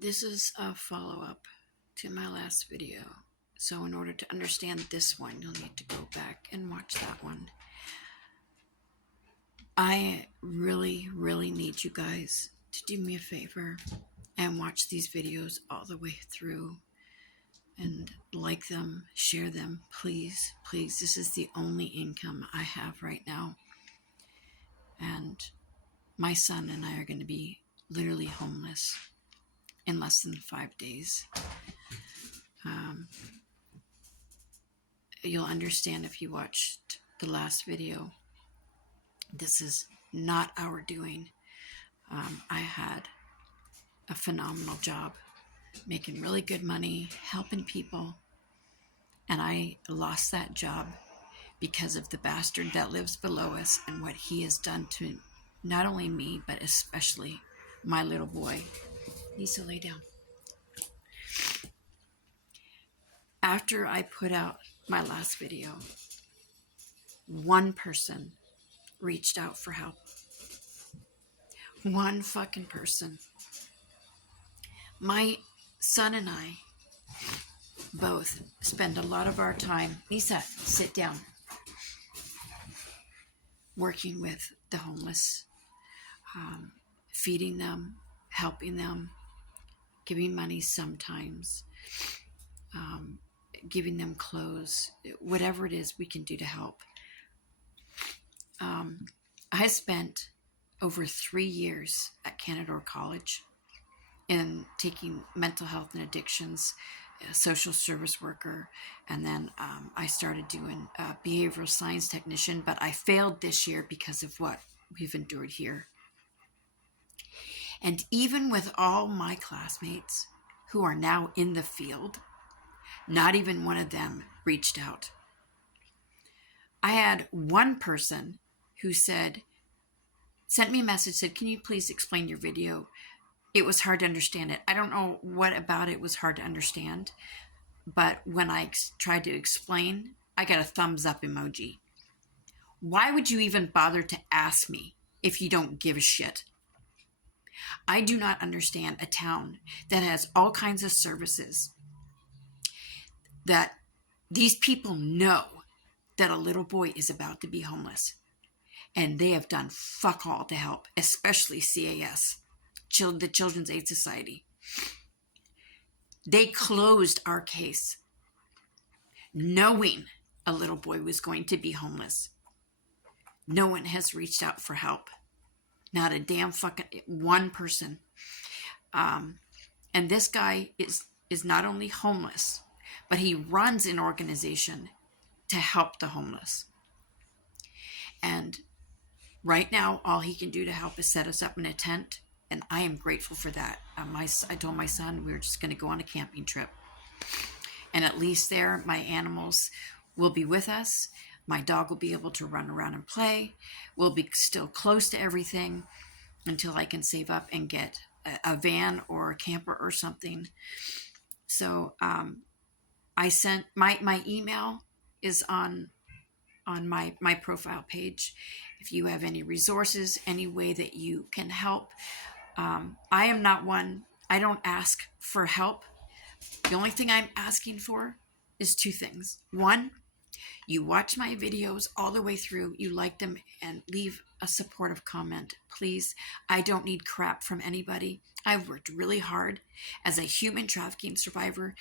This is a follow-up to my last video. So in order to understand this one, you'll need to go back and watch that one. I really need you guys to do me a favor and watch these videos all the way through and like them, share them, please. This is the only income I have right now. And my son and I are going to be literally homeless in less than 5 days. You'll understand if you watched the last video. This is not our doing. I had a phenomenal job, making really good money, helping people, and I lost that job because of the bastard that lives below us and what he has done to not only me, but especially my little boy. He needs to lay down. After I put out my last video, one person reached out for help. One fucking person. My son and I both spend a lot of our time, Lisa, sit down, working with the homeless, feeding them, helping them, giving money sometimes, giving them clothes, whatever it is we can do to help. I spent over 3 years at Canadore College in taking mental health and addictions, a social service worker, and then I started doing behavioral science technician, but I failed this year because of what we've endured here. And even with all my classmates who are now in the field, not even one of them reached out. I had one person who sent me a message, said, "Can you please explain your video? It was hard to understand it." I don't know what about it was hard to understand, but when I tried to explain, I got a thumbs up emoji. Why would you even bother to ask me if you don't give a shit? I do not understand a town that has all kinds of services, that these people know that a little boy is about to be homeless, and they have done fuck all to help, especially CAS, the Children's Aid Society. They closed our case knowing a little boy was going to be homeless. No one has reached out for help. Not a damn fucking one person. And this guy is not only homeless, but he runs an organization to help the homeless. And right now, all he can do to help is set us up in a tent, and I am grateful for that. I told my son we were just going to go on a camping trip. And at least there, my animals will be with us. My dog will be able to run around and play. We'll be still close to everything until I can save up and get a van or a camper or something. So I sent my email is on my profile page. If you have any resources, any way that you can help. I am not one, I don't ask for help. The only thing I'm asking for is 2 things. One, you watch my videos all the way through, you like them, and leave a supportive comment, please. I don't need crap from anybody. I've worked really hard as a human trafficking survivor,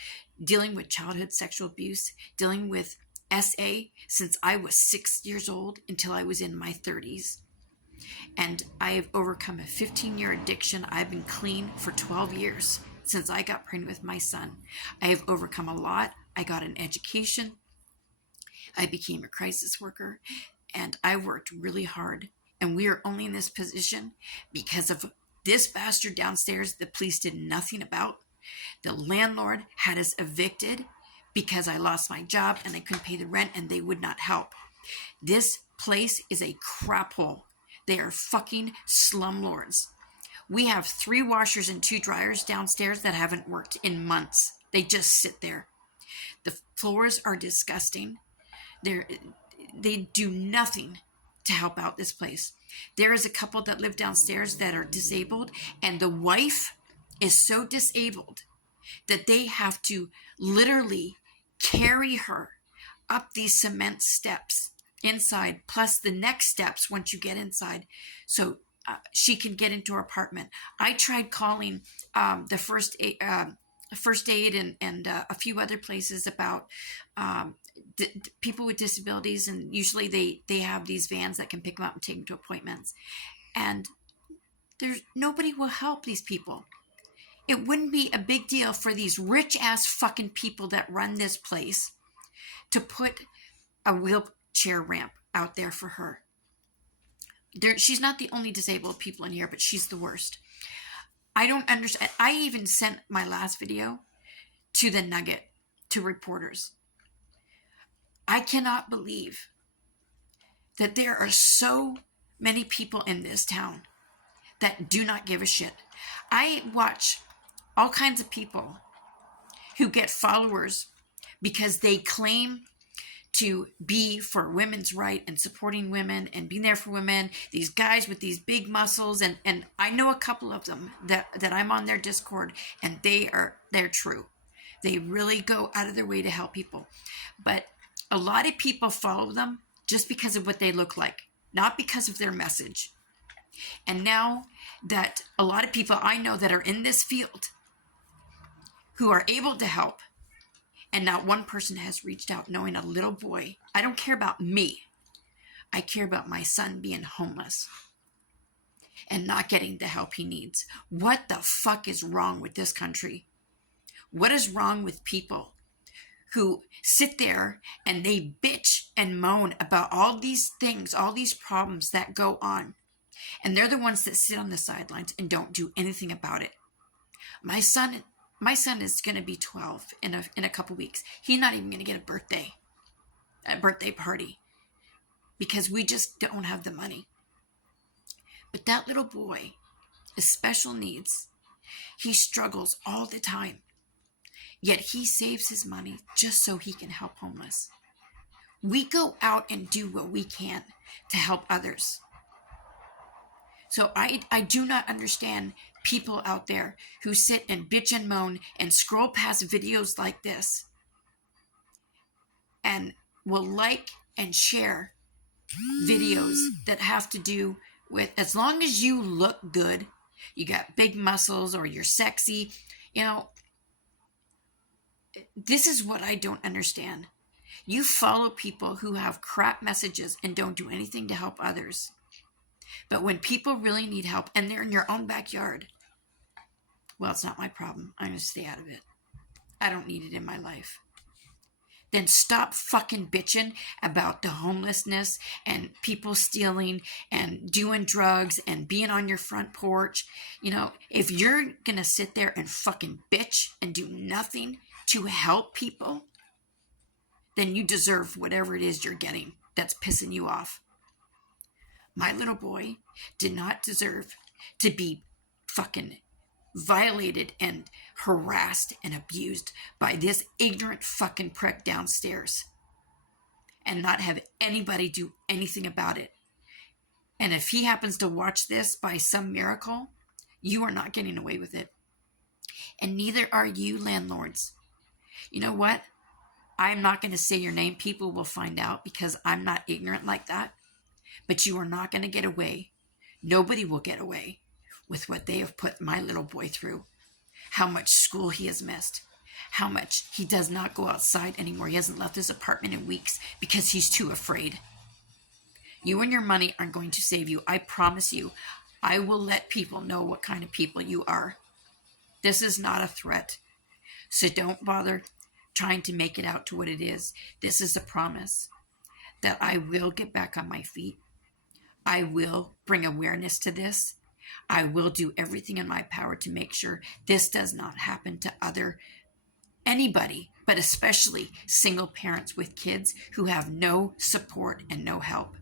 dealing with childhood sexual abuse, dealing with SA since I was 6 years old until I was in my 30s. And I have overcome a 15-year addiction. I've been clean for 12 years since I got pregnant with my son. I have overcome a lot. I got an education. I became a crisis worker, and I worked really hard. And we are only in this position because of this bastard downstairs the police did nothing about. The landlord had us evicted because I lost my job and I couldn't pay the rent, and they would not help. This place is a crap hole. They are fucking slumlords. We have 3 washers and 2 dryers downstairs that haven't worked in months. They just sit there. The floors are disgusting. They do nothing to help out this place. There is a couple that live downstairs that are disabled, and the wife is so disabled that they have to literally carry her up these cement steps inside, plus the next steps once you get inside, so she can get into her apartment. I tried calling the first aid and a few other places about people with disabilities, and usually they have these vans that can pick them up and take them to appointments. And there's nobody will help these people. It wouldn't be a big deal for these rich ass fucking people that run this place to put a wheelchair ramp out there for her. She's not the only disabled people in here, but she's the worst. I don't understand. I even sent my last video to the Nugget, to reporters. I cannot believe that there are so many people in this town that do not give a shit. I watch all kinds of people who get followers because they claim to be for women's right and supporting women and being there for women. These guys with these big muscles, and I know a couple of them that I'm on their Discord, and they're true. They really go out of their way to help people. But a lot of people follow them just because of what they look like, not because of their message. And now that a lot of people I know that are in this field who are able to help, and not one person has reached out knowing a little boy. I don't care about me. I care about my son being homeless and not getting the help he needs. What the fuck is wrong with this country? What is wrong with people who sit there and they bitch and moan about all these things, all these problems that go on, and they're the ones that sit on the sidelines and don't do anything about it? My son is going to be 12 in a couple weeks. He's not even going to get a birthday party, because we just don't have the money. But that little boy is special needs. He struggles all the time, yet he saves his money just so he can help homeless. We go out and do what we can to help others. So I do not understand people out there who sit and bitch and moan and scroll past videos like this and will like and share videos that have to do with, as long as you look good, you got big muscles or you're sexy, this is what I don't understand. You follow people who have crap messages and don't do anything to help others. But when people really need help and they're in your own backyard, well, it's not my problem. I'm going to stay out of it. I don't need it in my life. Then stop fucking bitching about the homelessness and people stealing and doing drugs and being on your front porch. If you're going to sit there and fucking bitch and do nothing to help people, then you deserve whatever it is you're getting that's pissing you off. My little boy did not deserve to be fucking violated and harassed and abused by this ignorant fucking prick downstairs and not have anybody do anything about it. And if he happens to watch this by some miracle, you are not getting away with it. And neither are you, landlords. You know what? I'm not going to say your name. People will find out because I'm not ignorant like that. But you are not going to get away. Nobody will get away with what they have put my little boy through. How much school he has missed. How much he does not go outside anymore. He hasn't left his apartment in weeks because he's too afraid. You and your money aren't going to save you. I promise you. I will let people know what kind of people you are. This is not a threat. So don't bother trying to make it out to what it is. This is a promise that I will get back on my feet. I will bring awareness to this. I will do everything in my power to make sure this does not happen to anybody, but especially single parents with kids who have no support and no help.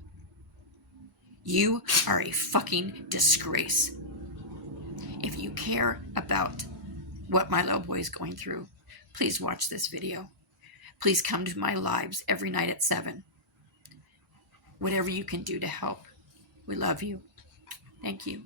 You are a fucking disgrace. If you care about what my little boy is going through, please watch this video. Please come to my lives every night at 7. Whatever you can do to help. We love you. Thank you.